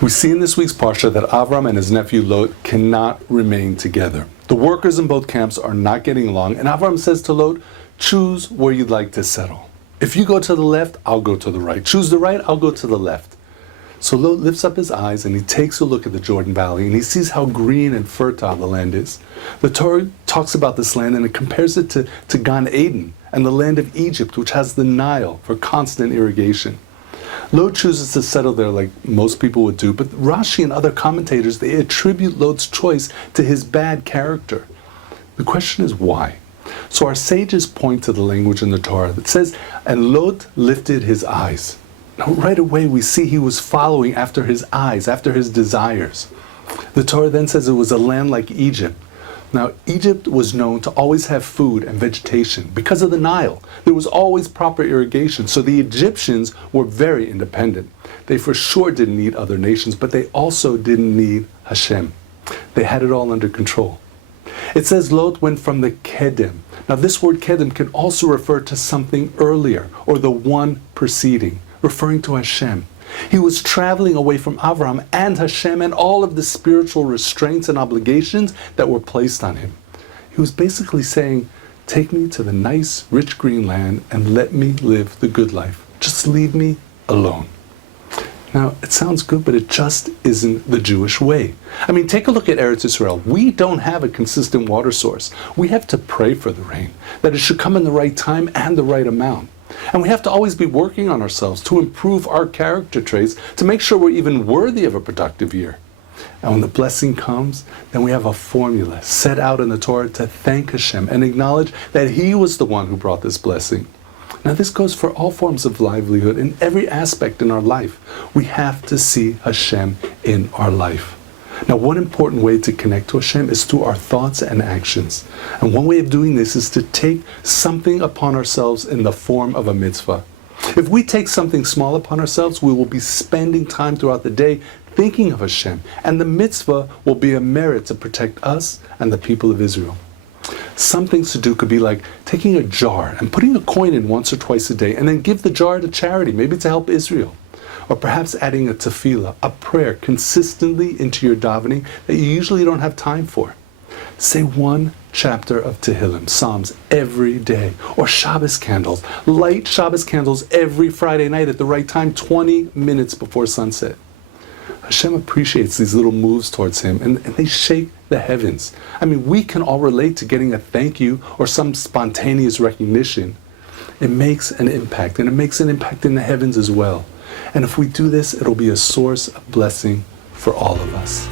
We see in this week's Parsha that Avram and his nephew Lot cannot remain together. The workers in both camps are not getting along, and Avram says to Lot, choose where you'd like to settle. If you go to the left, I'll go to the right. Choose the right, I'll go to the left. So Lot lifts up his eyes and he takes a look at the Jordan Valley and he sees how green and fertile the land is. The Torah talks about this land and it compares it to Gan Eden and the land of Egypt, which has the Nile for constant irrigation. Lot chooses to settle there like most people would do, but Rashi and other commentators, they attribute Lot's choice to his bad character. The question is why? So our sages point to the language in the Torah that says, and Lot lifted his eyes. Now right away we see he was following after his eyes, after his desires. The Torah then says it was a land like Egypt. Now Egypt was known to always have food and vegetation because of the Nile. There was always proper irrigation, so the Egyptians were very independent. They for sure didn't need other nations, but they also didn't need Hashem. They had it all under control. It says Lot went from the Kedem. Now this word Kedem can also refer to something earlier, or the one preceding, referring to Hashem. He was traveling away from Avram and Hashem and all of the spiritual restraints and obligations that were placed on him. He was basically saying, take me to the nice, rich green land and let me live the good life. Just leave me alone. Now, it sounds good, but it just isn't the Jewish way. I mean, take a look at Eretz Israel. We don't have a consistent water source. We have to pray for the rain, that it should come in the right time and the right amount. And we have to always be working on ourselves to improve our character traits to make sure we're even worthy of a productive year. And when the blessing comes, then we have a formula set out in the Torah to thank Hashem and acknowledge that He was the one who brought this blessing. Now this goes for all forms of livelihood in every aspect in our life. We have to see Hashem in our life. Now one important way to connect to Hashem is through our thoughts and actions. And one way of doing this is to take something upon ourselves in the form of a mitzvah. If we take something small upon ourselves, we will be spending time throughout the day thinking of Hashem, and the mitzvah will be a merit to protect us and the people of Israel. Some things to do could be like taking a jar and putting a coin in once or twice a day and then give the jar to charity, maybe to help Israel. Or perhaps adding a tefillah, a prayer, consistently into your davening that you usually don't have time for. Say one chapter of Tehillim, Psalms, every day. Or Shabbos candles. Light Shabbos candles every Friday night at the right time, 20 minutes before sunset. Hashem appreciates these little moves towards Him, and they shake the heavens. I mean, we can all relate to getting a thank you or some spontaneous recognition. It makes an impact, and it makes an impact in the heavens as well. And if we do this, it'll be a source of blessing for all of us.